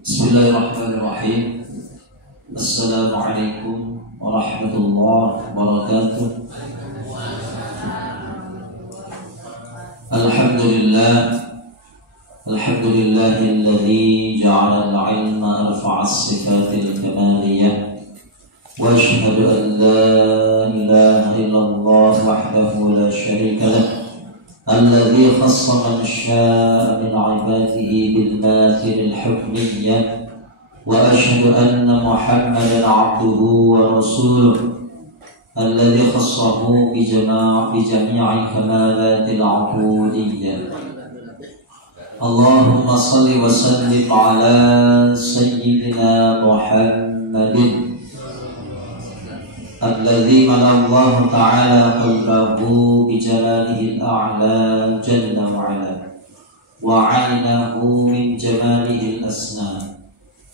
Bismillahirrahmanirrahim. Assalamualaikum warahmatullahi wabarakatuh. Alhamdulillahilladzi ja'ala al-'ilma arfa'a as-sifatil kamaliyah wa asyhadu an la ilaha illallah wahdahu la syarika lah alladzi khassa man syaa'a min 'ibadihi bil mathil al-hukmiyyah wa asyhadu anna Muhammadan 'abduhu wa rasuluh alladzi khassahu bi jami'i kamalatil 'ubudiyyah. Allahumma salli wa sallim ala sayyidina Muhammadin alladzi mala'allahu ta'ala qalbahu bi jalalihi al-a'la jalla wa 'ala wa 'aynahu min jamalihi al-asna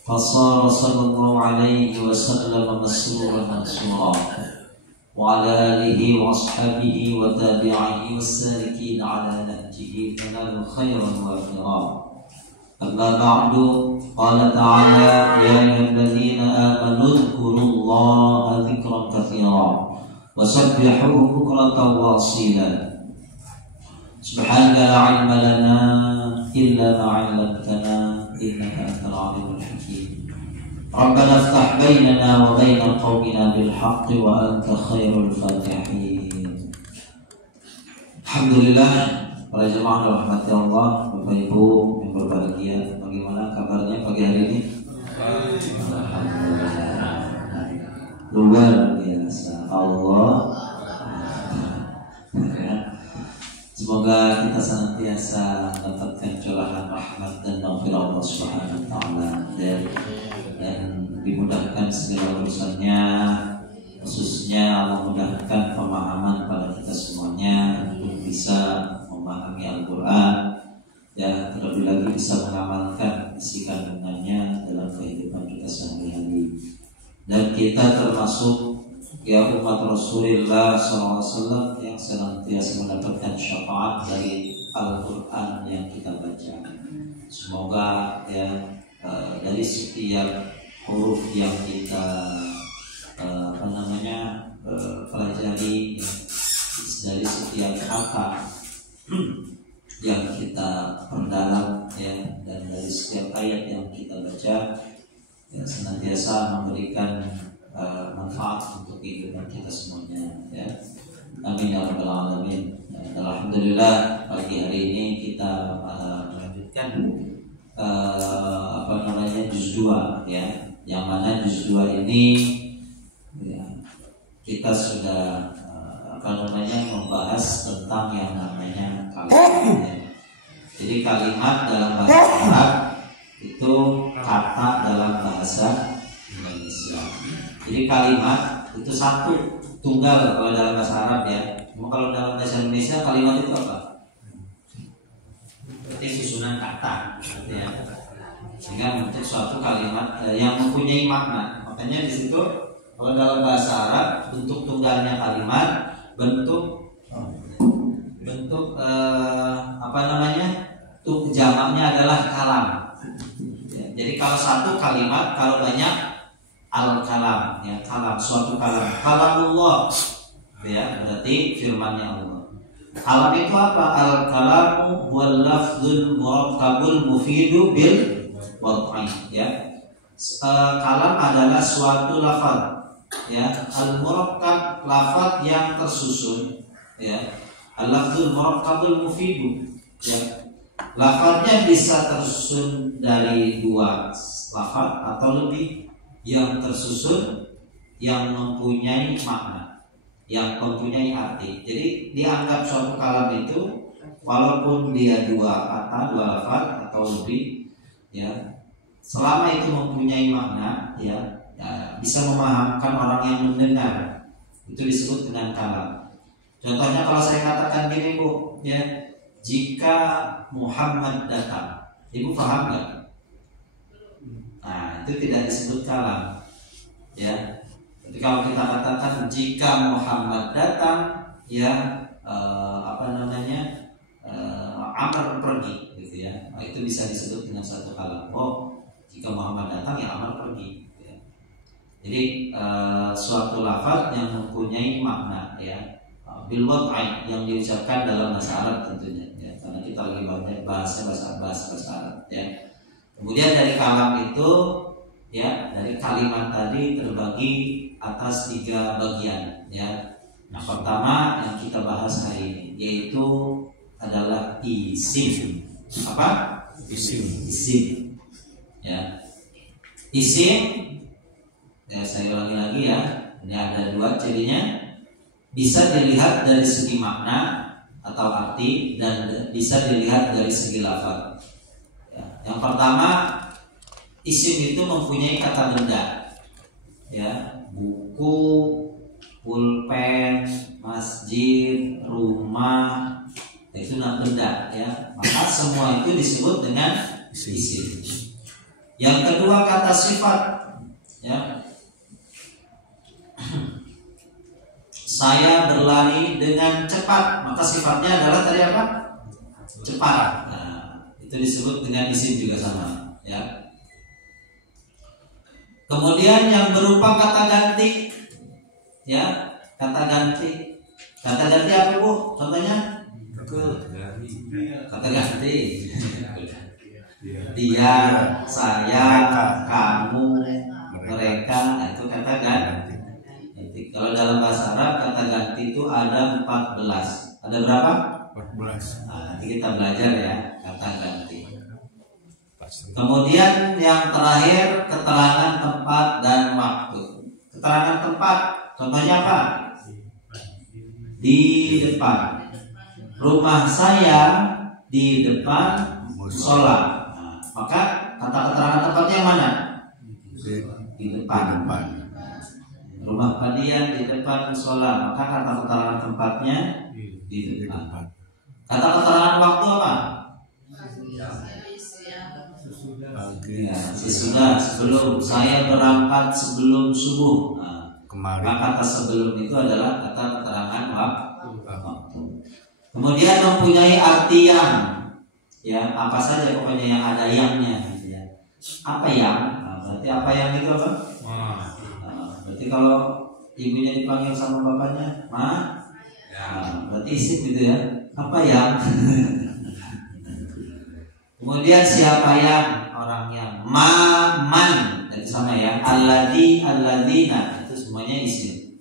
fasara sallallahu alaihi wa sallam masruran mansura wa ala alihi wa ashabihi wa tabi'ihi was-salikin ala nahjihi fanalu khairan wa afira. Amma ba'du, qala ta'ala ya ayyuhalladzina amanu dhkurullaha dzikran katsiran wa sabbihuhu bukratan wa asila. Subhanaka la 'ilma lana illa ma 'allamtana innaka antal 'alimul hakim. Rabbana iftah bainana wa baina qaumina bil haqqi wa anta khairul fatihin. Alhamdulillah, para jemaah rahmati Allah, Bapak Ibu yang berbahagia, bagaimana kabarnya pagi hari ini? Alhamdulillah, luar biasa. Allah, semoga kita senantiasa mendapatkan curahan rahmat dan maghfirah Allah Subhanahu wa taala dan dimudahkan segala urusannya, khususnya Allah mudahkan pemahaman pada kita semuanya untuk bisa memahami Al-Quran dan terlebih lagi bisa mengamalkan isi kandungannya dalam kehidupan kita sehari-hari. Dan kita termasuk ya umat Rasulullah SAW yang senantiasa mendapatkan syafaat dari Al-Quran yang kita baca. Semoga ya dari setiap huruf yang kita pelajari, dari setiap kata yang kita perdalam ya, dan dari setiap ayat yang kita baca ya, senantiasa memberikan manfaat untuk kehidupan kita semuanya ya. Amin ya rabbal alamin. Alhamdulillah, pagi hari ini kita melanjutkan juz 2 ya, yang mana juz 2 ini ya, kita sudah membahas tentang yang namanya kalimat ya. Jadi kalimat dalam bahasa Arab itu kata dalam bahasa Indonesia. Jadi kalimat itu satu, tunggal kalau dalam bahasa Arab ya. Cuma kalau dalam bahasa Indonesia kalimat itu apa? Berarti susunan kata ya. Sehingga membentuk suatu kalimat yang mempunyai makna. Makanya di situ kalau dalam bahasa Arab bentuk tunggalnya kalimat, bentuk jamaknya adalah kalam. Ya, jadi kalau satu kalimat, kalau banyak al-kalam, ya kalam, suatu kalam. Kalamullah, ya berarti firmannya Allah. Kalam itu apa? Al-kalamu wal lafzul murakkabul mufidu bil wad'i, ya. Kalam adalah suatu lafaz, ya. Al-murakkab, lafaz yang tersusun, ya. Al-lafzul murakkabul mufidu, ya. Lafaznya bisa tersusun dari dua lafaz atau lebih, yang tersusun, yang mempunyai makna, yang mempunyai arti. Jadi dianggap suatu kalam itu walaupun dia dua kata, dua lafaz atau lebih, ya, selama itu mempunyai makna, ya, bisa memahamkan orang yang mendengar, itu disebut dengan kalam. Contohnya kalau saya katakan gini Bu, ya, jika Muhammad datang, Ibu paham nggak? Nah, itu tidak disebut kalam, ya. Jadi kalau kita katakan jika Muhammad datang, ya, Amr pergi, gitu ya. Nah, itu bisa disebut dengan satu kalam. Oh, jika ketika Muhammad datang ya Amr pergi. Ya. Jadi suatu lafaz yang mempunyai makna ya bil wad'i yang diucapkan dalam bahasa Arab tentunya ya, karena kita lagi banyak bahasa Arab ya. Kemudian dari kalam itu ya, dari kalimat tadi terbagi atas 3 bagian ya. Nah, pertama yang kita bahas hari ini yaitu adalah isim. Apa? Isim. Ya. Isim ya, saya ulangi lagi ya. Ini ada 2 cirinya. Bisa dilihat dari segi makna atau arti dan bisa dilihat dari segi lafaz. Ya. Yang pertama, isim itu mempunyai kata benda. Ya, buku, pulpen, masjid, rumah, itu benda ya. Maka semua itu disebut dengan isim. Yang kedua kata sifat ya. Saya berlari dengan cepat, maka sifatnya adalah tadi apa? Cepat. Nah, itu disebut dengan isim juga sama ya. Kemudian yang berupa kata ganti ya, kata ganti apa Bu? Contohnya? Kata ganti. Dia, saya, kamu, mereka, nah, itu kata ganti. Kalau dalam bahasa Arab kata ganti itu ada 14. Ada berapa? 14. Nah, nanti kita belajar ya kata ganti. Kemudian yang terakhir keterangan tempat dan waktu. Keterangan tempat, contohnya apa? Di depan. Rumah saya di depan musola. Nah, maka kata keterangan tempatnya yang mana? Di depan. Rumah kalian di depan musola, maka kata keterangan tempatnya di depan. Kata keterangan waktu apa? Ya, sesudah, sebelum. Saya berangkat sebelum subuh. Nah, maka kata sebelum itu adalah kata keterangan waktu. Kemudian mempunyai arti yang, ya apa saja pokoknya yang ada yangnya. Ya. Apa yang? Nah, berarti apa yang itu apa? Berarti kalau ibunya dipanggil sama bapaknya, Ma, nah, berarti isim gitu ya. Apa yang? Kemudian siapa yang? Orang yang. Man, itu sama ya. Alladzina, itu semuanya isim.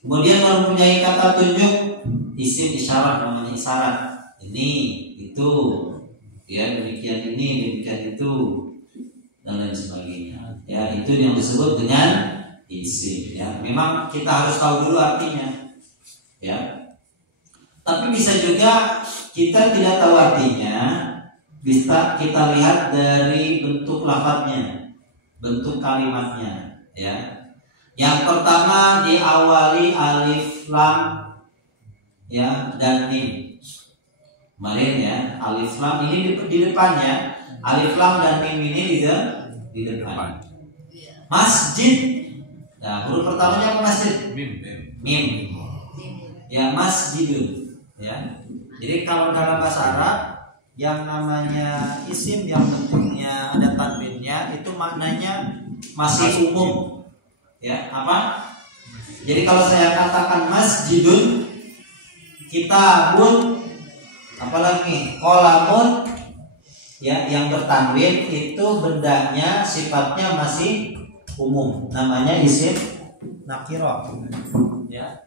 Kemudian mempunyai kata tunjuk, isim isyarat, namanya isyarat. Ini, itu, ya demikian ini, demikian itu, dan lain sebagainya. Ya itu yang disebut dengan isim ya. Memang kita harus tahu dulu artinya ya. Tapi bisa juga kita tidak tahu artinya, bisa kita lihat dari bentuk lafadznya, bentuk kalimatnya ya. Yang pertama diawali alif lam ya dan mim. Kemarin ya, alif lam ini di depannya, alif lam dan mim ini di depan. Masjid. Nah, huruf pertamanya apa masjid? Mim. Ya, masjidun. Ya. Jadi kalau dalam bahasa Arab yang namanya isim yang bentuknya ada tanwinnya itu maknanya masih umum. Ya, apa? Jadi kalau saya katakan masjidun, kitabun, apalagi qalamun, ya yang bertanwin itu bendanya sifatnya masih umum, namanya isim nakirah ya.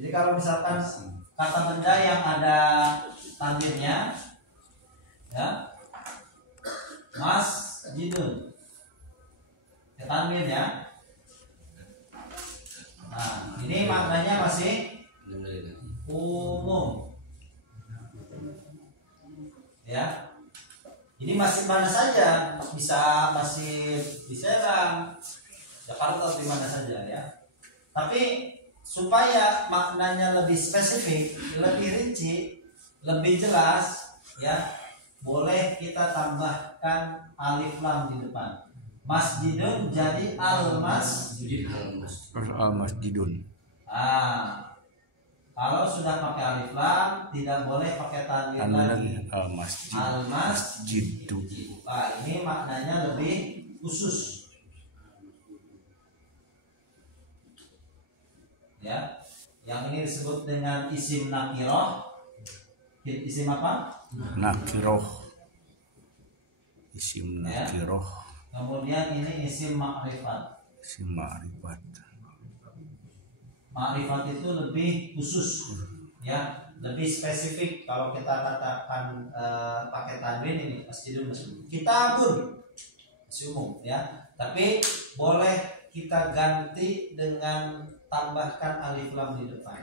Jadi kalau misalkan kata benda yang ada tanwinnya ya, masjidun ya, tanwin ya. Nah ini maknanya masih umum ya. Ini masih mana saja, bisa masih di Serang, Jakarta, di mana saja ya. Tapi supaya maknanya lebih spesifik, lebih rinci, lebih jelas ya, boleh kita tambahkan alif lam di depan. Masjidun jadi al-masjidun. Kalau sudah pakai alif lam tidak boleh pakai tanwin lagi. Al-masjidu. Ini maknanya lebih khusus. Ya, yang ini disebut dengan isim nakiroh. Isim apa? Nakiroh. Isim nakiroh. Kemudian ini isim ma'rifat. Isim ma'rifat. Ma'rifat itu lebih khusus, ya, lebih spesifik. Kalau kita katakan pakai tanwin ini masjidun kitabun masih umum, ya. Tapi boleh kita ganti dengan tambahkan alif lam di depan.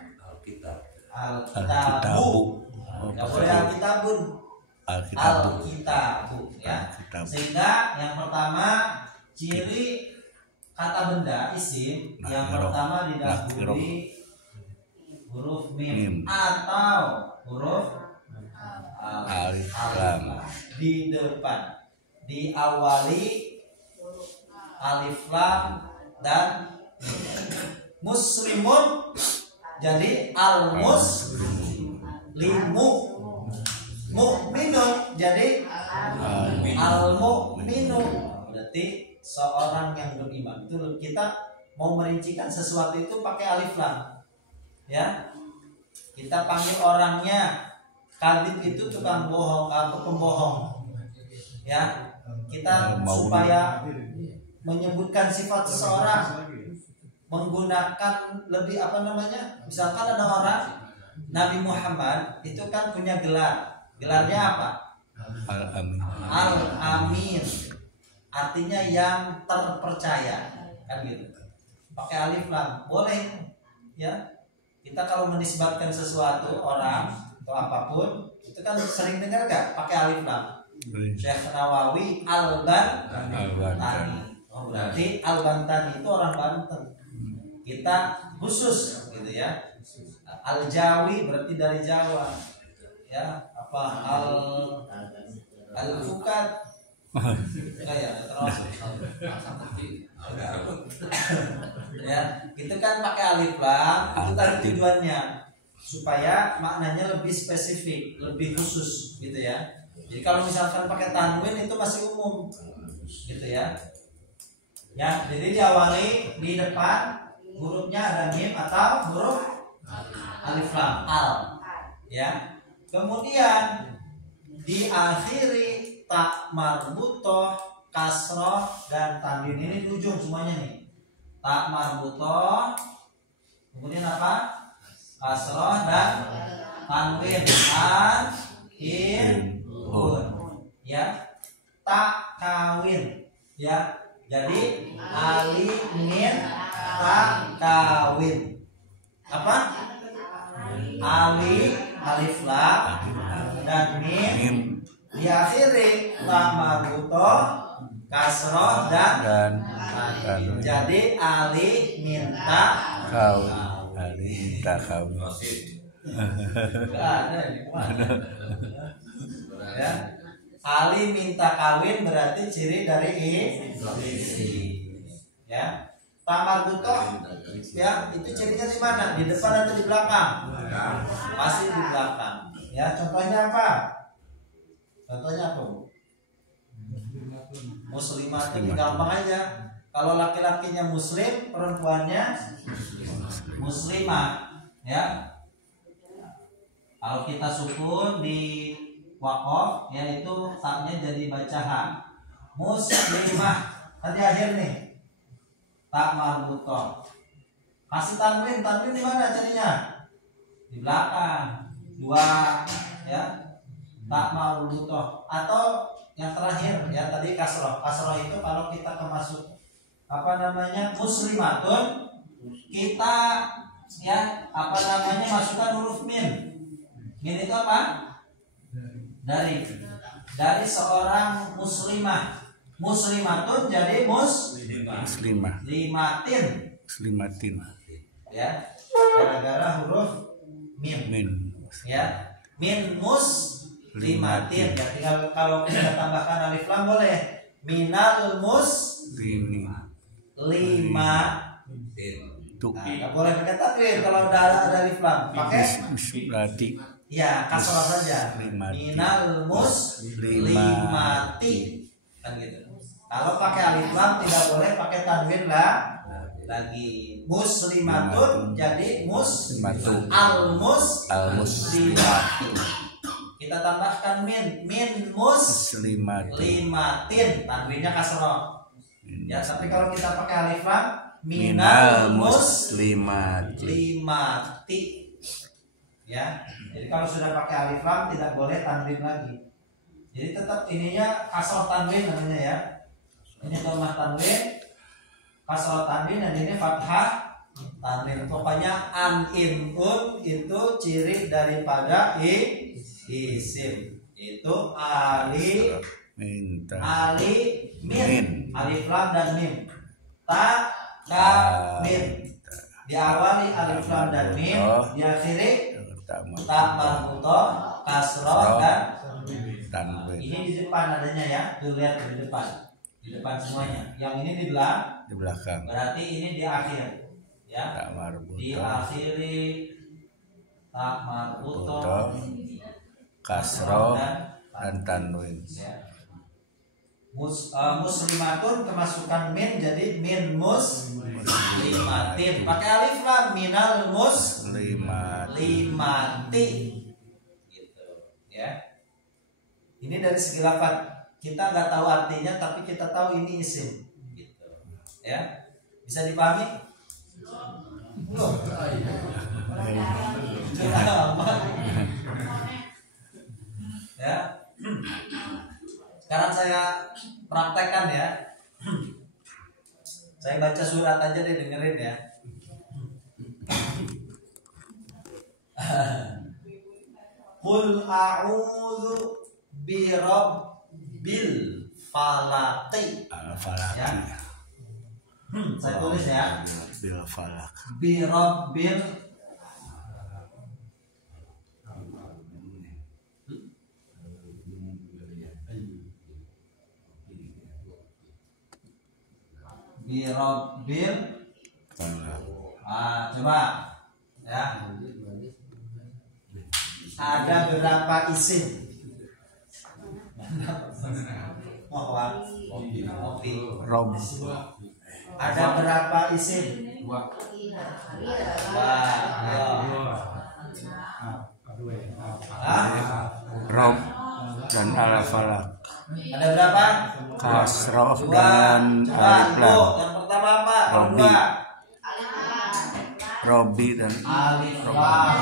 Alkitabu. Enggak boleh alkitabun. Alkitabu, ya. Sehingga yang pertama ciri kata benda isim yang pertama didahului huruf mim atau huruf alif lam di depan, diawali alif lam dan muslimun jadi al muslimu, mukminun jadi al mukminun, berarti seorang yang beriman. Itu kita mau merincikan sesuatu itu pakai alif lam, ya. Kita panggil orangnya kadhib itu tukang bohong atau pembohong, ya. Kita supaya menyebutkan sifat seseorang menggunakan lebih misalkan ada orang Nabi Muhammad itu kan punya gelarnya apa? Al-Amin, artinya yang terpercaya, kan gitu. Pakai alif lam boleh, ya. Kita kalau menisbatkan sesuatu orang atau apapun itu kan sering dengar gak pakai alif lam. Syekh Nawawi Al-Bantani. Berarti Al-Bantani itu orang Banten. Kita khusus gitu, ya. Al-Jawi berarti dari Jawa, ya. Al-Fukat ya, itu kan pakai alif lam. Itu tadi tujuannya supaya maknanya lebih spesifik, lebih khusus, gitu ya. Jadi kalau misalkan pakai tanwin itu masih umum, gitu ya. Ya, jadi diawali di depan hurufnya ada mim atau huruf alif lam al, ya. Kemudian diakhiri tak marbutoh, kasroh dan tanwin. Ini di ujung semuanya nih. Tak marbutoh, kemudian apa? Kasroh dan tanwin. Ya. Tak kawin, ya. Jadi alif min tak kawin. Apa? Alif lam dan mim diakhiri lam marbutoh, kasroh dan jadi ali minta kawin. Ya. Ali minta kawin berarti ciri dari isi, ya. Tamarbutoh, ya, itu cirinya di mana? Di depan atau di belakang? Masih di belakang. Ya, contohnya apa? Muslimat, ini gampang aja. Kalau laki-lakinya muslim, perempuannya muslimah, ya. Kalau kita sukun di waqaf, yaitu taknya jadi baca ha. Muslimah tadi akhir nih. Tak marbutoh. Kasih tanwin di mana carinya? Di belakang. Dua, ya. Tak marbutoh. Atau yang terakhir, ya, tadi kasroh. Kasroh itu kalau kita termasuk muslimatun, kita, ya, masukkan huruf min. Min itu apa? Dari seorang muslimah. Muslimatun jadi muslimatin. Ya, gara-gara huruf min. Ya, min muslimatin. Ya, tinggal kalau kita tambahkan alif lam boleh. Minal muslimin. lima. Tuh. Nah, nggak boleh pakai tanwin kalau udah ada alif lam. Pakai berarti ya kasroh saja. Minal muslimati kan gitu. Kalau pakai alif lam tidak boleh pakai tanwin lah lagi. Muslimatun jadi al-muslimatu. Kita tambahkan min muslimatin, tanwinnya kasroh. Ya, tapi kalau kita pakai alif lam minal muslimati. Ya. Jadi kalau sudah pakai alif lam tidak boleh tanwin lagi. Jadi tetap ininya kasroh tanwin namanya ya. Ini dhammah tanwin, kasroh tanwin, dan ini fathah tanwin. Pokoknya un itu ciri daripada isim. Itu min, alif lam dan mim. Min. Diawali alif lam dan mim, diakhiri ta marbuthah, kasroh dan tanwin. Ini di depan adanya ya. Tuh lihat di depan. Di depan semuanya. Yang ini di belakang. Berarti ini di akhir. Ya. Diakhiri ta marbuthah, kasroh dan tanwin. Ya. Muslimatun kemasukan min jadi min muslimatin. Pakai alif lam minal muslimati. Gitu, ya. Ini dari segi lafaz kita nggak tahu artinya, tapi kita tahu ini isim. Gitu, ya. Bisa dipahami? Belum. Ya. Sekarang saya praktekkan ya. Saya baca surat aja deh, dengerin ya. Qul a'udzu birabbil falaqi. Ya. Saya tulis ya. Bil falaq. Birabbil coba ya. Ada berapa isim? Rob. Ada berapa isim? Rob dan al-falaq. Ada berapa? Kasroh dengan alif lam. Yang pertama apa? Robi. Robi dan alif lam.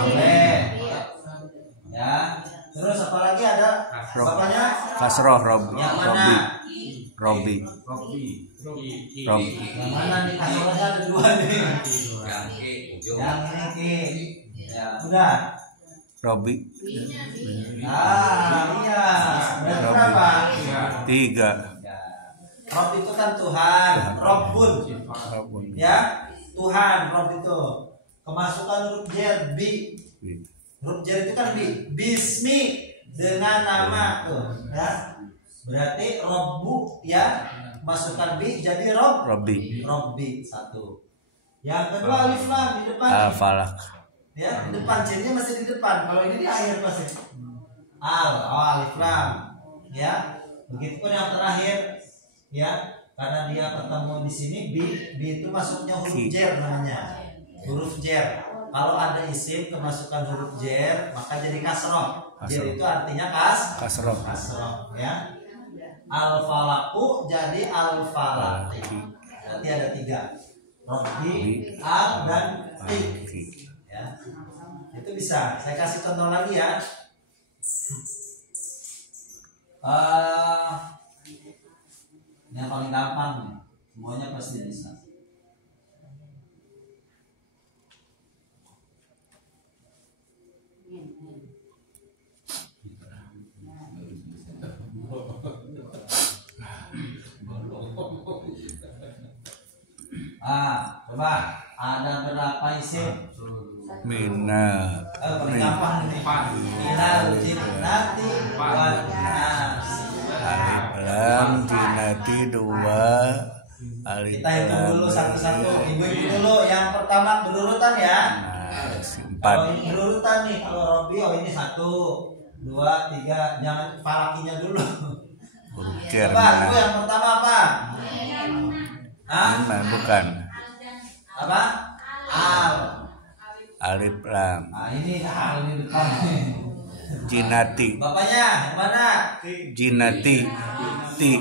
Ya. Terus apa lagi ada? Apanya? Kasroh Yang mana? Robi. Yang mana nih? Kasrohnya ada dua nih. Yang ini ki. Ya, sudah. Robi. Iya. Berapa? 3. Rob itu kan Tuhan. Robbun. Ya, Tuhan. Rob itu. Kemasukan huruf jer bi. Huruf jer itu kan bi. Bismi, dengan nama tuh. Ya. Berarti Robbu ya. Masukkan bi jadi Robbi. Satu. Yang kedua alif lam di depan. Falak. Ya, di depan cirinya masih di depan. Kalau ini di akhir pasti. Alif lam. Ya. Begitupun yang terakhir. Ya, karena dia ketemu di sini bi itu masuknya huruf jer namanya. Huruf jer. Kalau ada isim kemasukan huruf jer, maka jadi kasroh. Jer itu artinya kasroh, ya. Al-falaku jadi al-falaki. Berarti ada 3. Robbi, al dan ti. Ya. Itu bisa. Saya kasih contoh lagi ya. Ini yang paling gampang nih. Semuanya pasti bisa. Coba ada berapa isim? Mina. Paling gampang nih. Minal jinnati wan nasi. Alif lam jinnati 2. Alif Kita hitung lam dulu mim. satu-satu. Ibu-ibu dulu. Yang pertama berurutan ya. Nas, Kalau 4. ini berurutan nih, kalau Robi, oh ini 1, 2, 3. Jangan falakinya dulu. Huruf Coba, cerna. ibu yang pertama apa? Hah? Bukan. Apa? Al. Alif lam. Nah ini al ini depan. Jinati. Bapaknya yang mana? Jinati. Ti.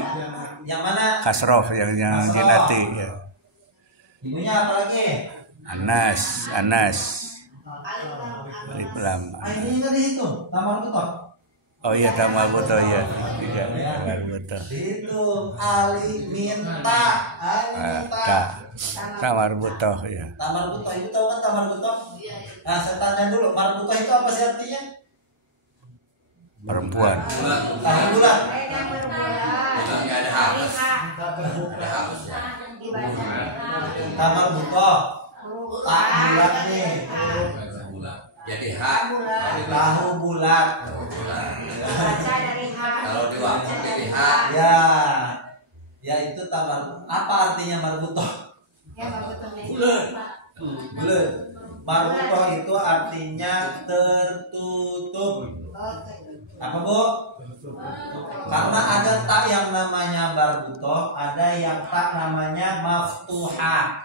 Yang mana? Kasroh yang Kasroh. jinati ya. Ibunya apa lagi? Anas. Alif lam. Ini kan dihitung, tamar betul. Oh iya tambah butuh ya. Iya, tambah butuh. Dihitung ali minta, Tak. Tamar butuh ya. Tamar butuh, ibu tahu kan tamar butuh? Nah, saya tanya dulu, mar butuh itu apa sih artinya? Perempuan. Tahun bulan. Tamar butuh. Tak bulat nih. Jadi Tahu bulat. kalau diwaktu jadi Ya. Ya itu tamar. Apa artinya marbutoh? Bulat. Marbutoh itu artinya tertutup. Apa bu? Karena ada tak yang namanya marbutoh, ada yang tak namanya maftuhah.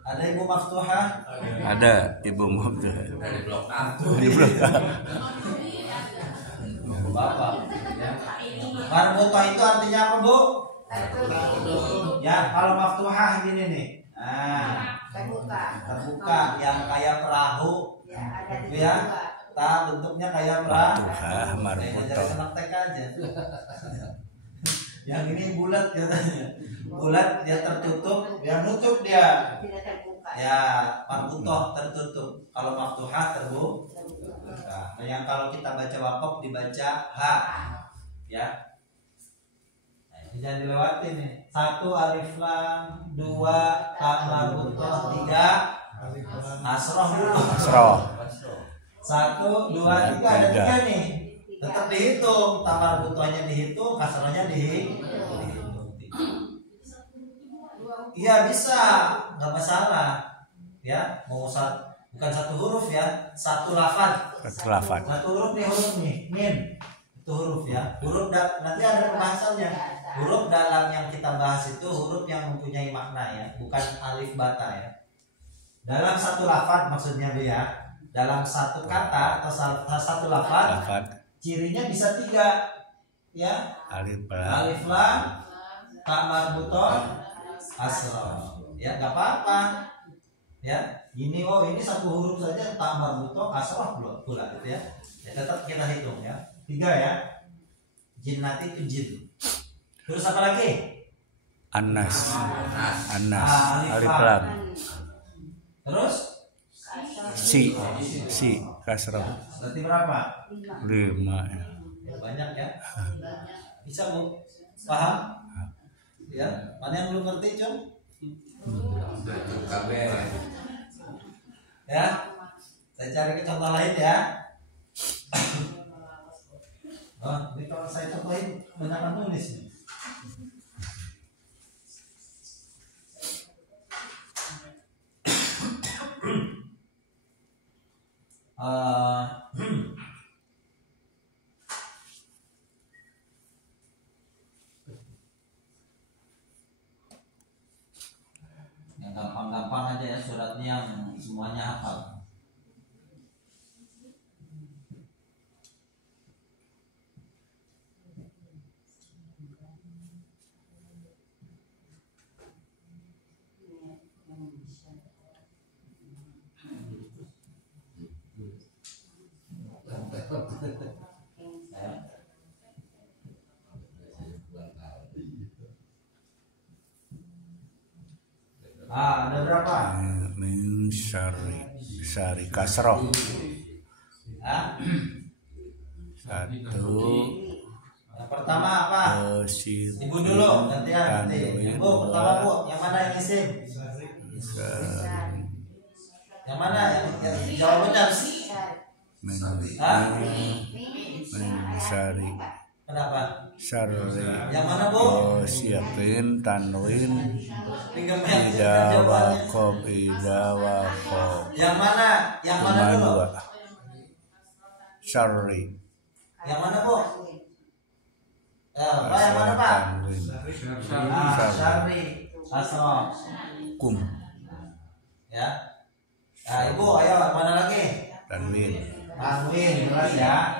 Ada ibu maftuhah? Ada ibu maftuh. dari blok A. Di belakang. Bapak. Marbutoh itu artinya apa bu? Ya kalau maftuhah gini nih. Nah, terbuka yang kayak perahu, ya. Tak bentuknya kayak perahu. Maftuhah, marbutoh. Anak TK aja. Yang ini bulat katanya. Bulat dia tertutup, dia nutup dia. Ya, marbutoh tertutup. Kalau maftuhah terbuka. Nah, yang kalau kita baca wakaf dibaca ha. Ya. Nah, ini jangan dilewatin nih. 1 alif lam, 2 ta marbutoh, 3 asroh dulu. Kasroh. 1, 2, 3 ada 3 nih. Tetap dihitung, ta marbutohnya dihitung, kasrohnya dihitung. Iya bisa, nggak masalah. Ya, mau bukan satu huruf ya, satu lafaz. Ketelafan. Satu huruf nih, min. Itu huruf ya. Huruf nanti ada pembahasannya. Huruf dalam yang kita bahas itu huruf yang mempunyai makna ya, bukan alif bata ya. Dalam satu lafaz maksudnya Bu ya. Dalam satu kata atau satu lafaz, cirinya bisa 3 ya. Alif lam. Alif lam, ta marbutoh, asroh. Ya nggak apa-apa. Ya, ini ini satu huruf saja ta marbutoh, asroh pula gitu ya. Ya tetap kita hitung ya. 3 ya. Jinnati itu jin. Terus apa lagi? Anas. Alif Alif lam. lam. Terus Si kasroh. berarti berapa? 5 ya. Banyak ya. Bisa Bu? Paham? Ya, mana yang belum ngerti, Cung? Ya. Saya cari ke contoh lain ya. Oh, ini kalau saya contohin banyak nulis nih. Yang gampang-gampang aja ya suratnya yang semuanya hafal. Ada berapa? Min syari kasroh. Ah, 1. yang pertama apa? Ibu dulu, gantian nanti. Ibu pertama Bu, yang mana yang isim? Yang mana yang jawab benar? Min Hah? syari. Kenapa? Syarri. Yang mana, Bu? Siapin tanwin Jawabannya. ida waqab. Yang mana? Yang mana Cuma dulu? dua. Syarri. Yang mana, Bu? Pak, yang mana, Pak? Tanwin. Syarri. Asro. Kum. Ya. Nah, Ibu, ayo mana lagi? Tanwin. Tanwin, jelas ya.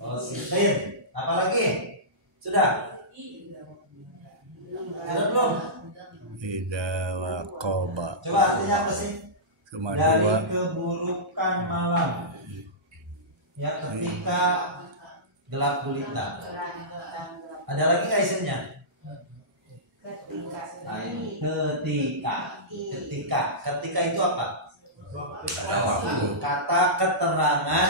Oh, sitin. Apa lagi? Sudah? Sudah belum? Ida waqab. Coba artinya apa sih? Cuma Dari dua. keburukan malam. Ya, ketika gelap gulita. Ada lagi nggak isinya? Ketika itu apa? Kata keterangan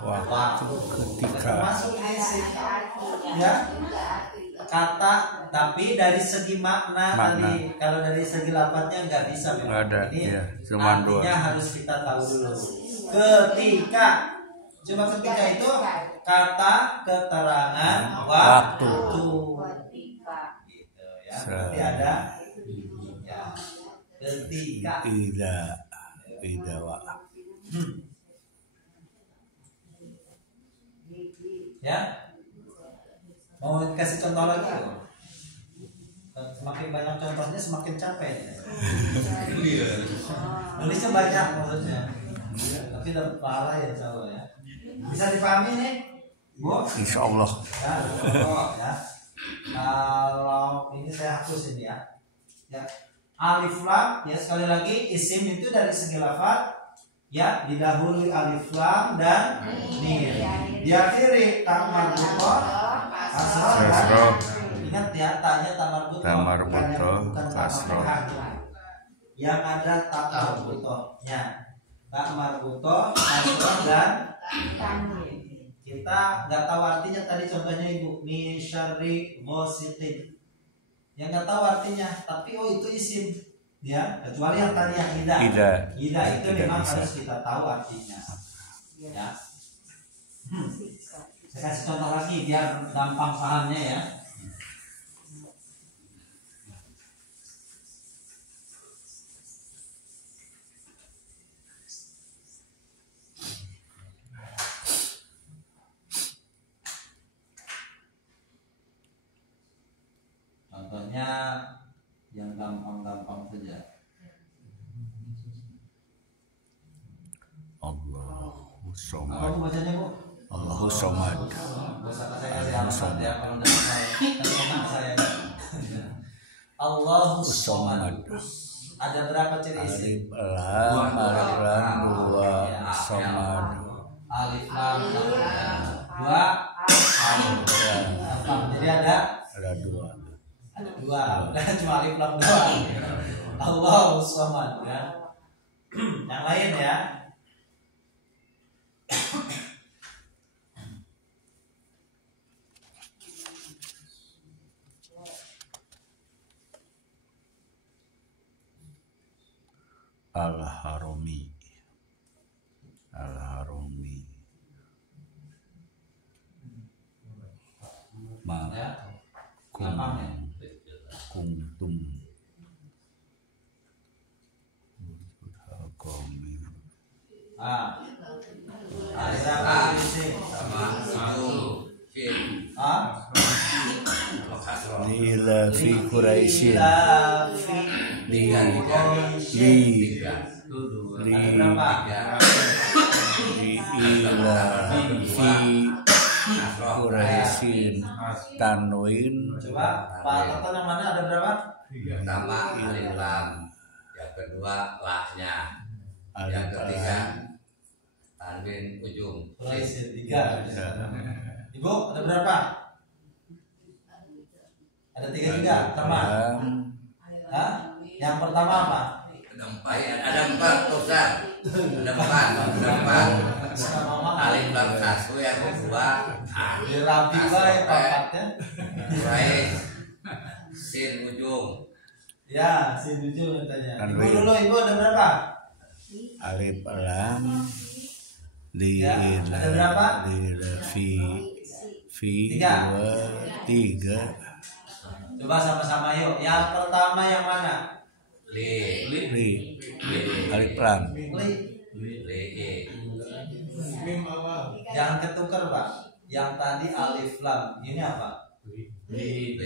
waktu. Ketika. Termasuk isim. Ya. Kata, tapi dari segi makna tadi, kalau dari segi lafadznya nggak bisa memang. Nggak ada, Ini ya, cuma dua. artinya harus kita tahu dulu. Ketika, cuma ketika itu kata keterangan waktu. Gitu ya. Berarti ada ya. Ketika. Ida wa. Ya. Mau kasih contoh lagi nggak? Semakin banyak contohnya semakin capek. Nulisnya banyak maksudnya. Tapi dapat pahala ya insya Allah ya. Bisa dipahami nih, Bu? Insya Allah. Ya. Kalau ini saya hapus ini ya. Ya. Alif lam ya, sekali lagi isim itu dari segi lafaz ya didahului alif lam dan mim. Diakhiri ta marbuthah kasroh. Ingat ya, tanya ta marbuthah bukan kasroh. Yang ada ta marbuthahnya. Ta marbuthah kasroh dan kita nggak tahu artinya tadi contohnya Ibu min syarri ghasiqin. Yang nggak tahu artinya, tapi oh itu isim ya, kecuali yang tadi yang ida itu memang harus kita tahu artinya ya. Saya kasih contoh lagi biar gampang pahamnya ya. Contohnya yang gampang-gampang saja. Allahu somad. Apa bacanya, Bu? Allahu somad. Allahu somad. Ada berapa ciri isim? Alif lam dua somad. Alif lam dua. Jadi ada dua. Ada dua, bukan cuma alif lam dua. Allahu somad ya. Yang lain ya. Al-Harami. Ma Ya. Gampang ya. kuntum Ada isim sama ujung sin lila fi Quraisyin li ila fi Quraisyin tanwin. Coba Pak Toto yang mana ada berapa? pertama alif lam, yang kedua la-nya, yang ketiga tanwin ujung Quraisyin 3. Ibu ada berapa? Ada 3 juga sama. Hah? Yang pertama apa? ada empat Ustaz. Ada empat alif lam satu, yang kedua Rabi bae papatnya. Quraisy sin ujung. Ya, si ujung katanya. Ibu Tanwin. dulu, Ibu ada berapa? Alif lam Ya, ada berapa? Fi Tiga. 2 3 Coba sama-sama yuk. Yang pertama yang mana? Li. alif lam. Li. Jangan ketukar Pak. Yang tadi alif lam. Ini apa? Li.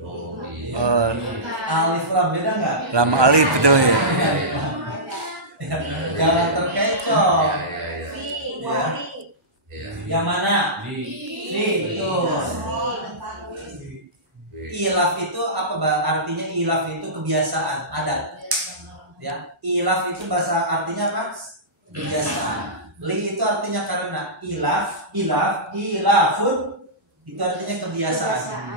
Oh, iya. Alif lam beda nggak? Lam alif itu ya. Jangan terkecoh. Iya. Ya. Yang mana? Li. Betul. Ilaf itu apa artinya? Ilaf itu kebiasaan, adat. Ya, ilaf itu bahasa artinya apa? Kebiasaan. Li itu artinya karena ilafun itu artinya kebiasaan.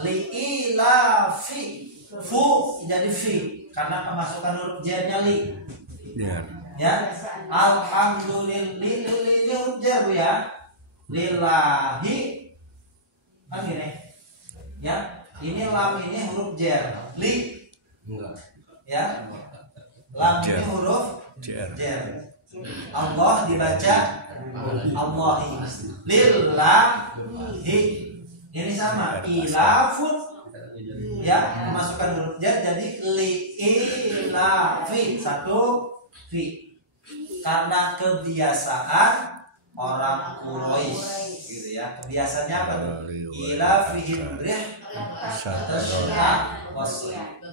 Li ilafi fu jadi fi karena kemasukan huruf j-nya li. Ya. Alhamdulillah li huruf j ya. Lillahi kan gini. Ya. Ini lam ini huruf jar. Li. Ya. Lam ini huruf jar. Allah dibaca Allahi. Lillahi. Ini sama. Ilafun. Ya, memasukkan huruf jar jadi li ilafi. Satu fi. Karena kebiasaan orang Quraisy gitu ya. Kebiasaannya apa tuh? Ilafihim rih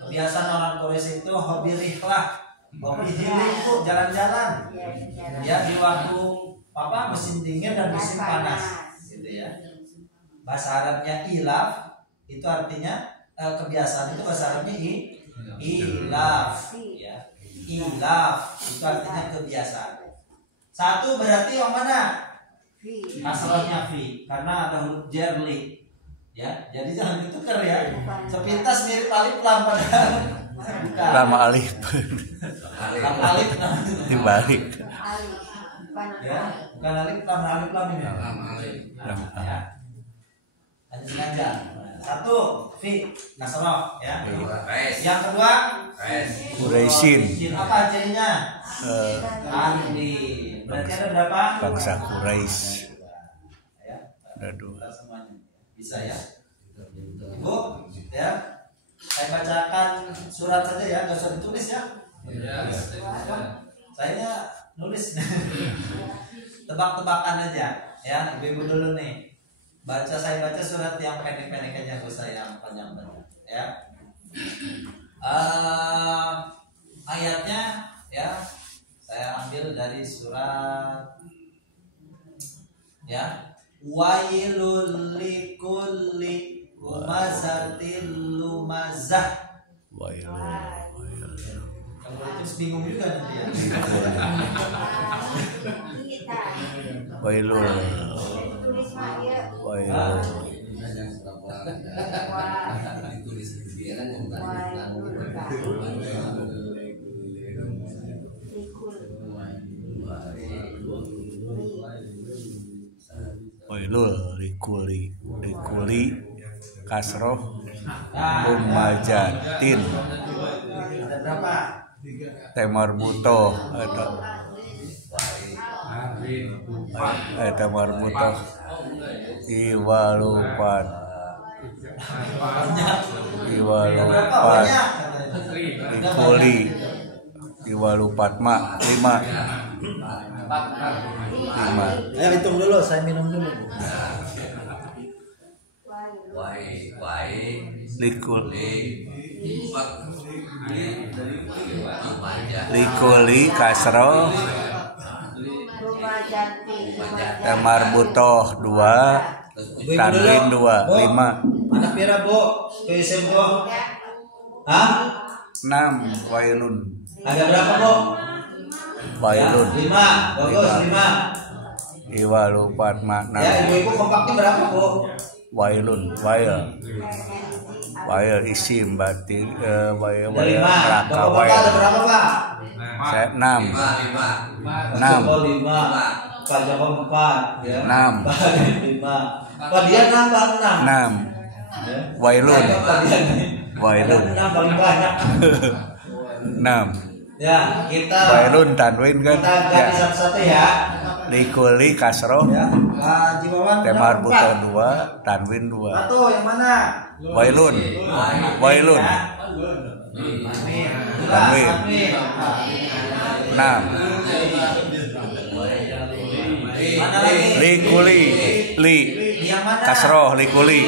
kebiasaan orang Quraisy itu hobi rihlah, hobi healing tuh jalan-jalan ya di waktu apa musim dingin dan musim panas gitu ya. Bahasa Arabnya ilaf itu artinya kebiasaan itu bahasa Arabnya ilaf ya. Ilaf itu artinya kebiasaan. Satu berarti yang mana? Kasrahnya fi karena ada huruf jar li. Ya, jadi jangan ditukar ya. Sepintas mirip alif lam padahal bukan. Lama alif. Lam alif Dibalik. Ya, bukan alif lam ini. Ya. Ada sengaja. Satu fi nasrah ya. Yang kedua Quraisyin. Apa C-nya? Andi. Berarti ada berapa? Bangsa Quraisy. Ya. Ada 2. Bisa ya, Bu, ya. Saya bacakan surat saja ya, nggak usah ditulis ya. Saya nulis, tebak-tebakan aja, ya. Ibu dulu nih, saya baca surat yang pendek-pendek aja, nggak usah yang panjang-panjang, ya. Ayatnya, ya, saya ambil dari surat, ya. Wailul likulli humazatil lumazah. Wailul. Kalau itu bingung juga nanti ya. Wailul. Wailul likuli kasroh umajatin. Ada berapa? Temar butoh temar butoh iwalupat likuli iwalupat mak 5. Ayo hitung dulu, saya minum dulu. Likuli kasro temar butoh 2 tanwin 2 5. Anak pira Bu? PSM Bu? Hah? 6 wailun. Ada berapa Bu? Wailun 5. Bagus 5. Iwalupat makna. Ya, ibu-ibu kompaknya berapa Bu? Wailun wail isim berarti wail Bapak ada berapa Pak? Saya 6. 6. Oh 5. Pak Joko 4 ya. 6. 5. Pak dia nambah 6. Wailun. Wailun. 6 paling banyak. 6. Ya, kita Wailun tanwin kan. Kita ganti satu-satu ya. Likuli kasroh. Ya. Jibawan Temar buto 2, tanwin 2. Satu yang mana? Wailun. Wailun. Tanwin. 6. Mana lagi? Likuli. Li. Yang mana? Kasroh likuli.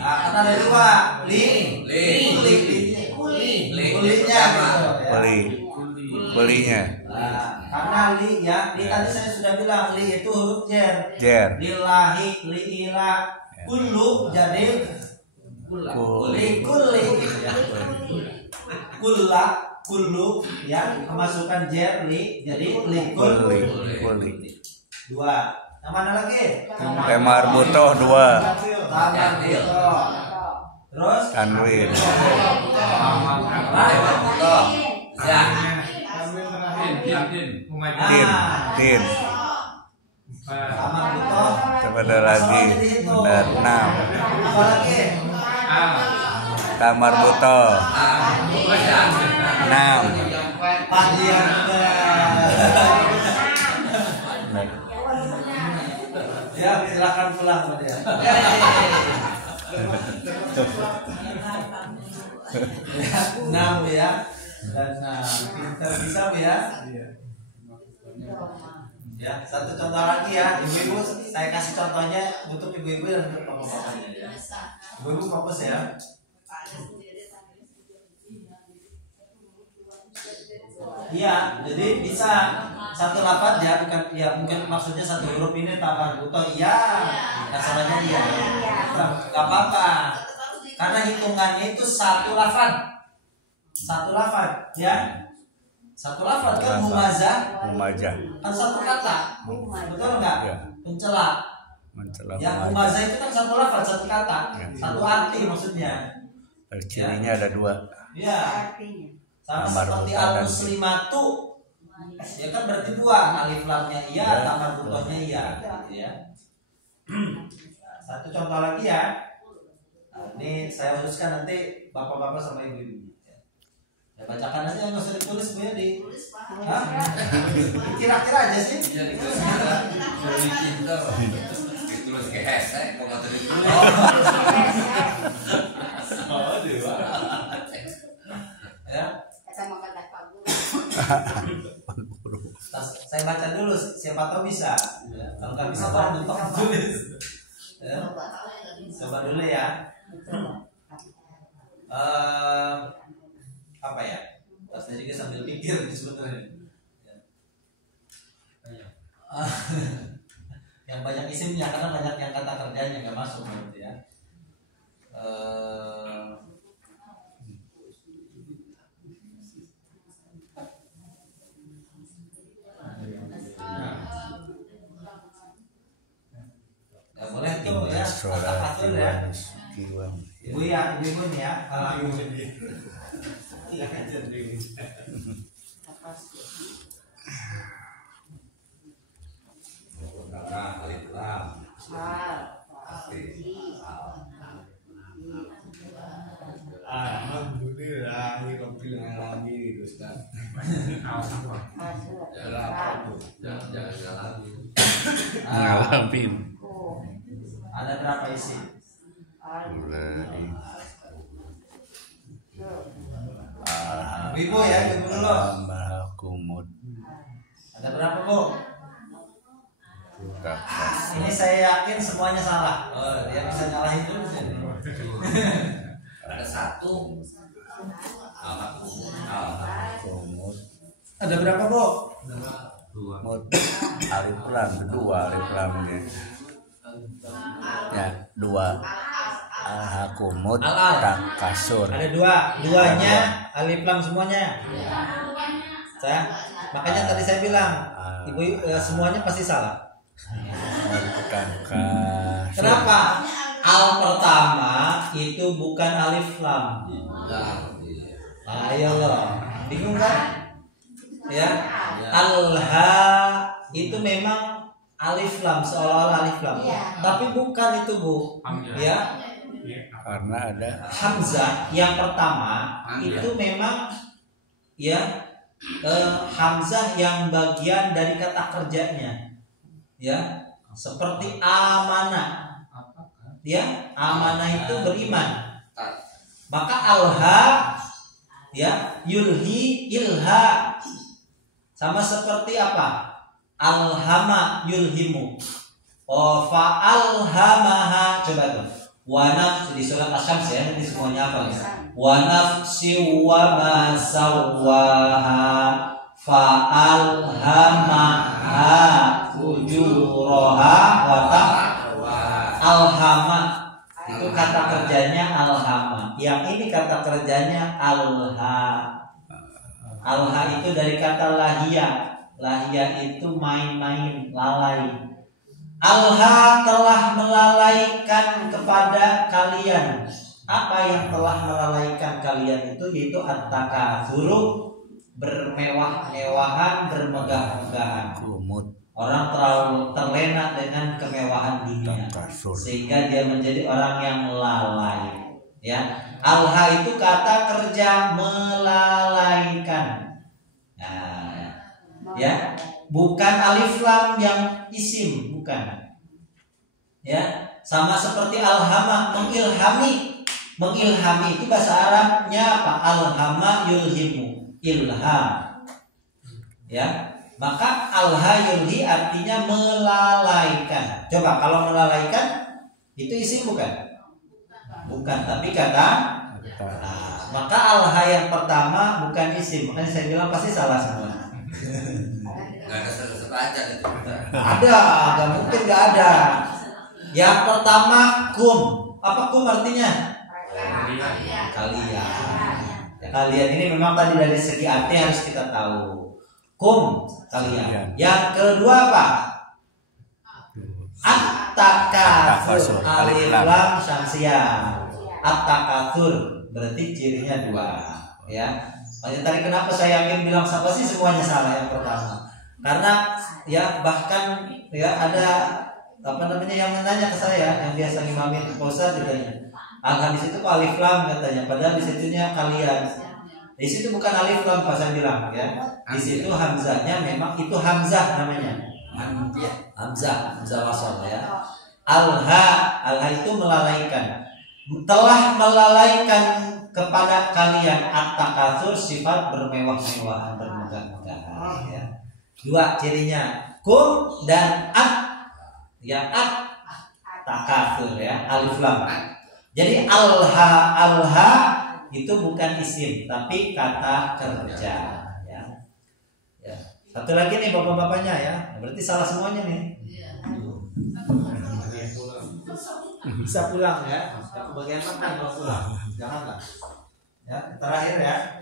Kan ada 2. Kulinya gitu ya. Kulinya. Karena li ya, li tadi saya sudah bilang li itu huruf jer. Jer. Lillahi, liila, kullu jadi kuli, kulla, kullu ya, kemasukan jer li jadi likul. Kuli. 2. Yang mana lagi? Temar buto 2. Tamar buto. Terus Tanwin. Ya. Tin. Tamar buto. Kepada lagi. Benar 6. Apa lagi? Tamar buto 6. Padian. Ya, silakan pulang Pak dia. 6 ya. Dan pintar bisa Bu ya. Ya, satu contoh lagi ya. Ibu-ibu saya kasih contohnya untuk ibu-ibu dan untuk bapak-bapaknya ya. Ibu-ibu fokus ya. Iya, jadi bisa satu lafaz ya, bukan ya mungkin maksudnya satu huruf ini tamar buto iya, kasarnya iya, nggak apa-apa, karena hitungannya itu satu lafaz ya, satu lafaz kan humazah kan satu kata, betul nggak? Ya. Pencela, ya humazah itu kan satu lafaz satu kata, satu arti maksudnya. Cirinya ada 2. Iya. Sama seperti al-muslimatu ya kan berarti 2, alif lamnya iya, tamar butohnya iya gitu ya. Satu contoh lagi ya. Nah, ini saya uruskan nanti bapak-bapak sama ibu-ibu ya, bacakan aja, nggak usah ditulis Bu ya di kira-kira aja sih. Terus ke hashtag mau ngatur itu. Ya. Saya baca dulu, siapa tahu bisa. Ya. Kalau nggak bisa baru untuk tulis. Ya. Coba dulu ya. Apa ya? Saya juga sambil pikir sebenarnya. Yang banyak isimnya karena banyak yang kata kerjanya nggak masuk gitu ya. Boleh tuh ya, atur ya. Ibu ya, ibu nih ya. Alhamdulillah lagi Ustaz. Ngalamin. Ada berapa isi? Ibu ya, ibu dulu. Ada berapa Bu? Ini saya yakin semuanya salah. Oh, dia bisa nyalahin dulu sih. Ada 1. Ada berapa Bu? 2. Alif lam kedua, alif lamnya. Ya, 2. Al-hakumut takasur. Ada 2, duanya alif lam semuanya. Makanya tadi saya bilang, ibu semuanya pasti salah. Kenapa? Al pertama itu bukan alif lam. Ayolah, bingung kan? Ya, al-ha itu memang alif lam, seolah-olah alif lam, tapi bukan itu Bu. Ya, karena ada hamzah yang pertama itu memang ya hamzah yang bagian dari kata kerjanya. ya, seperti amanah. Ya, amanah itu beriman. Maka alha ya, yulhi ilha. Sama seperti apa? Alhama yulhimu. Oh, fa alhamaha. Coba tuh. Wa nafs di surat Asy-Syams ya, nanti semuanya apa ya? Wa nafsi wa ma sawwaha fa alhamaha fujuraha wa taqwa. Alhama itu kata kerjanya alhama. Yang ini kata kerjanya alha. Alha itu dari kata lahia. Lahia itu main-main, lalai. Alha telah melalaikan kepada kalian. Apa yang telah melalaikan kalian itu? Yaitu at-takatsuru, bermewah-mewahan, bermegah-megahan. Orang terlalu terlena dengan kemewahan dunia sehingga dia menjadi orang yang lalai. Ya, alha itu kata kerja melalaikan. Nah, ya, bukan alif lam yang isim, bukan. Ya, sama seperti alhama, mengilhami. Mengilhami itu bahasa Arabnya apa? Alhama yulhimu, ilham. Ya, maka alha yulhi artinya melalaikan. Coba kalau melalaikan itu isim bukan? Bukan, tapi kata. Nah, maka alha yang pertama bukan isim. Makanya saya bilang pasti salah semua. Gak ada sebaca itu. Ada, gak mungkin gak ada. Yang pertama kum. Apa kum artinya? Kalian. Ya, kalian ini memang tadi dari segi arti harus kita tahu. Kum, kalian. Yang kedua apa? At-takatsur, alif lam syamsiyah. At-takatsur berarti cirinya dua, ya. Makanya tadi kenapa saya yakin bilang siapa sih semuanya salah yang pertama? Karena ya bahkan ya ada apa namanya yang nanya ke saya yang biasa ngimamin Ustaz ditanya. Alha di situ kok alif lam katanya, padahal di situnya kalian. Di situ bukan alif lam Pak saya bilang ya. Di situ hamzahnya memang itu hamzah namanya. Hamzah wasal ya. Alha itu melalaikan. Telah melalaikan kepada kalian at-takatsur, sifat bermewah-mewahan, bermegah-megahan ya. Dua cirinya kum dan at ya, at-takatsur ya, alif lam. Jadi alha itu bukan isim tapi kata kerja ya. Ya. Satu lagi nih bapak-bapaknya ya. Berarti salah semuanya nih. Bisa pulang ya. Bagian mana kalau pulang? Janganlah. Ya, terakhir ya.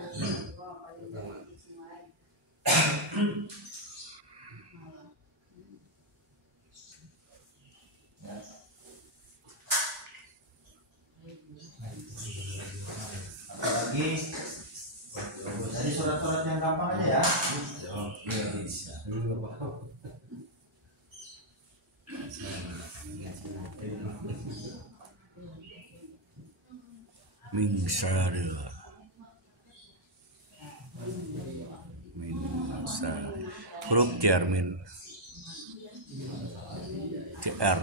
Lagi dari surat-surat yang gampang aja ya. Min syaril huruf jar min jar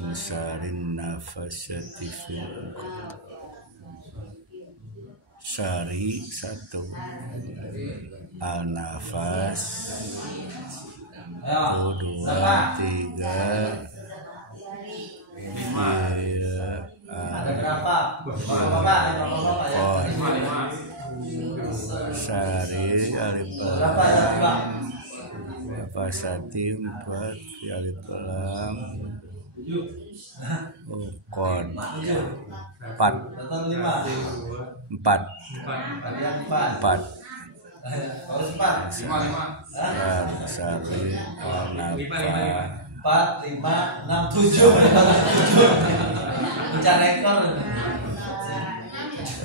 min syarin nafasati fil syari satu al nafas dua tiga ada berapa? Bapak ya. Syari alif Berapa ya, Bang? Nafasati 4 alif lam kon 4 Total 5. 4 Kalian 4. Harus 4. 5. ya syari al nafas 4, 5, 6, 7. Pencak rekor.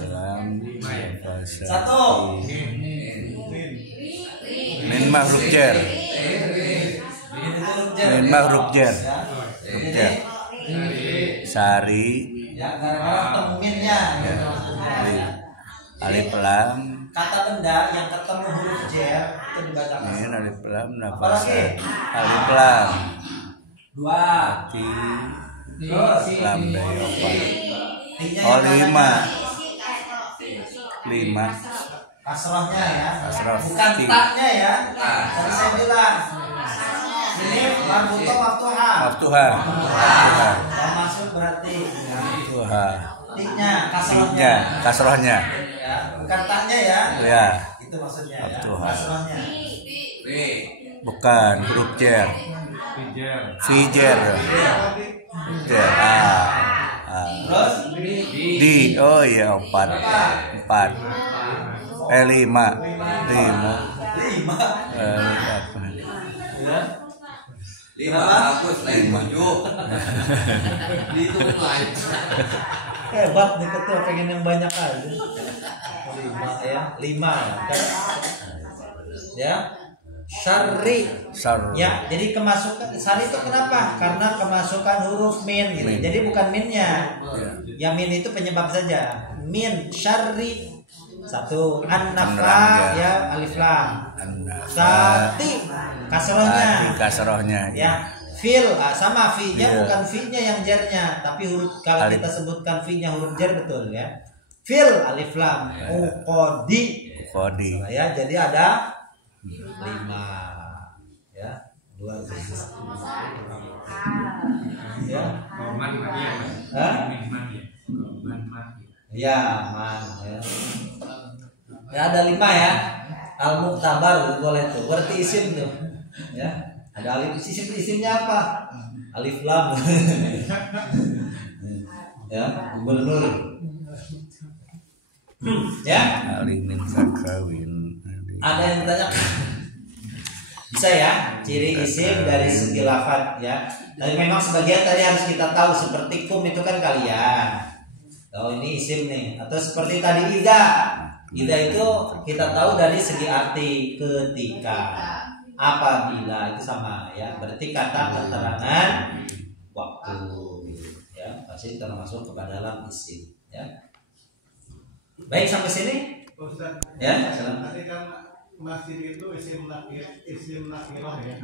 dalam nafasati Satu. min makhluk jar min makhluk jar sari Ya, gara-gara temuinnya. alif lam kata benda yang ketemu huruf jer itu dibaca kasroh. Min alif lam Apalagi? alif lam Dua. ti Terus lam dari opat. T-nya Oh yang 5 kasrohnya ya. Kasroh. Bukan Ti. taknya ya. Tadi saya bilang. Ini marbutoh maftuha. Maftuha Yang masuk berarti Maftuha T-nya, kasrohnya. Tinya kasrohnya Ya, bukan taknya ya. ya Itu maksudnya ya. Maftuha. Kasrohnya. B. bukan huruf jer fijer jer Terus di oh iya 4 lima 5. Ya. 5 bagus lain 7. Itu lain. Hebat nih ketua, pengen yang banyak aja. 5 ya. 5 kan. Ya. Syarri. Ya, jadi kemasukan syarri itu kenapa? Karena kemasukan huruf min gitu. Min. Jadi bukan minnya. Ya min itu penyebab saja. Min syarri. Satu an-nafa ya alif lam. Sati kasrohnya. Kasrohnya Ya. Fil sama fi-nya Iya. bukan fi-nya yang jarnya, tapi huruf kalau Alif. kita sebutkan fi-nya huruf jar betul ya. Fil alif lam uqodi. kodi Ya, jadi ada 5 ya. 2 ya. Hah? Ya, man ya. Ya ada 5 ya. Al-Muqtabar boleh tuh. Berarti isim tuh. Ya. Ada alif isimnya apa? Alif lam. Ya, gubernur. Ya. Ali minta kawin Ada yang bertanya? Bisa ya, ciri isim dari segi lafaz ya. Tapi memang sebagian tadi harus kita tahu, seperti kum itu kan kalian. Oh ini isim nih. Atau seperti tadi ida. Ida itu kita tahu dari segi arti ketika, apabila itu sama ya. Berarti kata keterangan waktu ya, pasti termasuk kepada dalam isim ya. Baik sampai sini. Ustaz, Ya, salam. tadi kan masjid itu isim nakirah ya,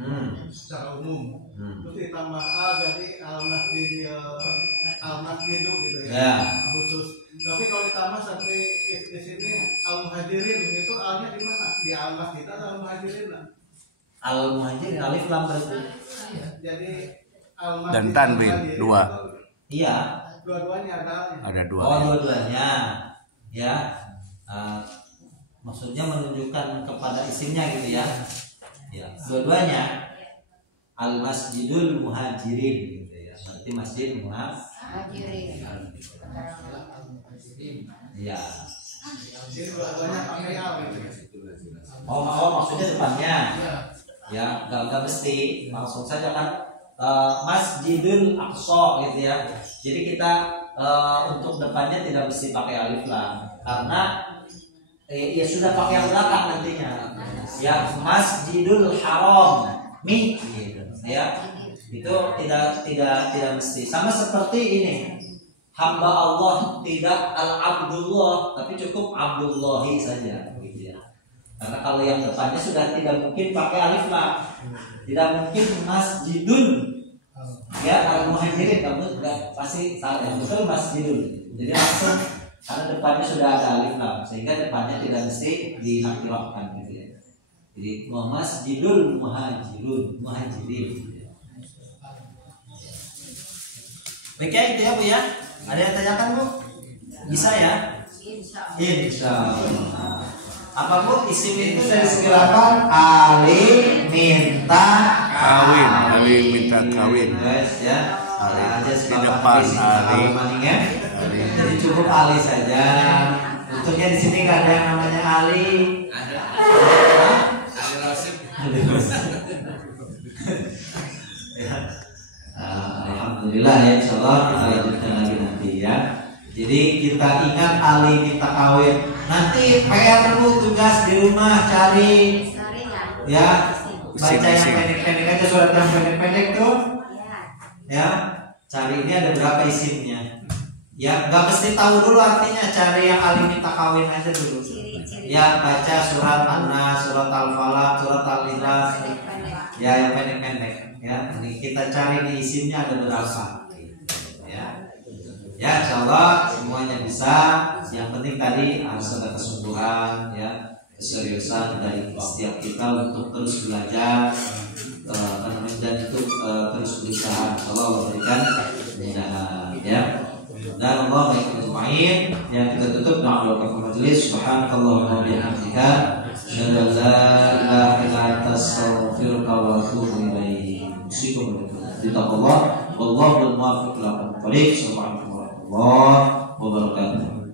secara umum. Terus ditambah al, jadi al masjidu gitu ya, Ya. khusus. Tapi kalau ditambah sampai di sini al muhajirin, itu alnya di mana? Di al masjid atau al muhajirin? Al muhajirin alif lam berarti. Jadi al masjid Dan tanwin, muhajirin 2. itu Iya. dua-duanya ada. ada 2 Oh dua-duanya ya. Maksudnya menunjukkan kepada isimnya gitu ya. Ya, dua-duanya al masjidul muhajirin gitu ya. Berarti masjid muhajirin. Ya. Jadi dua-duanya pakai al gitu. Oh maksudnya depannya. Ya, enggak mesti. Maksud saja kan Masjidul Aqsa gitu ya. Jadi kita untuk depannya tidak mesti pakai alif lam karena ya sudah pakai yang belakang nantinya. Ya Masjidul Haram gitu ya. Itu tidak mesti. Sama seperti ini. Hamba Allah tidak al-Abdullah tapi cukup Abdullahi saja gitu ya. Karena kalau yang depannya sudah tidak mungkin pakai alif lam. Tidak mungkin masjidun ya al-muhajirin, kamu enggak pasti salah yang betul masjidun. Jadi langsung karena depannya sudah ada alif lam sehingga depannya tidak mesti dinakirahkan gitu ya. Jadi masjidul muhajirin gitu ya. Baik ya itu ya Bu ya. Ada yang tanyakan Bu? Bisa ya? Insya Allah. Apa Bu isim itu dari segi lafaz ali minta kawin ali minta kawin guys ya. Aja di depan ali. Jadi cukup ali saja. Untuknya di sini nggak ada yang namanya ali. Ada. Hah? Ali Rasim. Ya. Alhamdulillah ya, insyaallah kita lanjutkan lagi nanti ya. Jadi kita ingat ali minta kawin. Nanti PR dulu tugas di rumah cari ya, baca yang pendek-pendek aja, surat yang pendek-pendek tuh ya, cari ini ada berapa isimnya ya, nggak mesti tahu dulu artinya, cari yang ali minta kawin aja dulu yang baca surat An-Nas, surat Al-Falaq, surat Al-Ikhlas, ya yang pendek-pendek. Ya, ini kita cari di isimnya ada berapa. Ya, insyaallah semuanya bisa. Yang penting tadi harus ada kesungguhan, ya, keseriusan dari setiap kita untuk terus belajar, dan itu terus berusaha. Allah berikan kemudahan, ya. Dan Allah baik ajma'in. Yang kita tutup doa kafaratul majelis. Subhanakallahumma wa bihamdika, asyhadu an la ilaha illa anta, astaghfiruka wa atubu ilaik. Wallahu muwaffiq ila aqwamit thoriq. Assalamualaikum warahmatullahi wabarakatuh.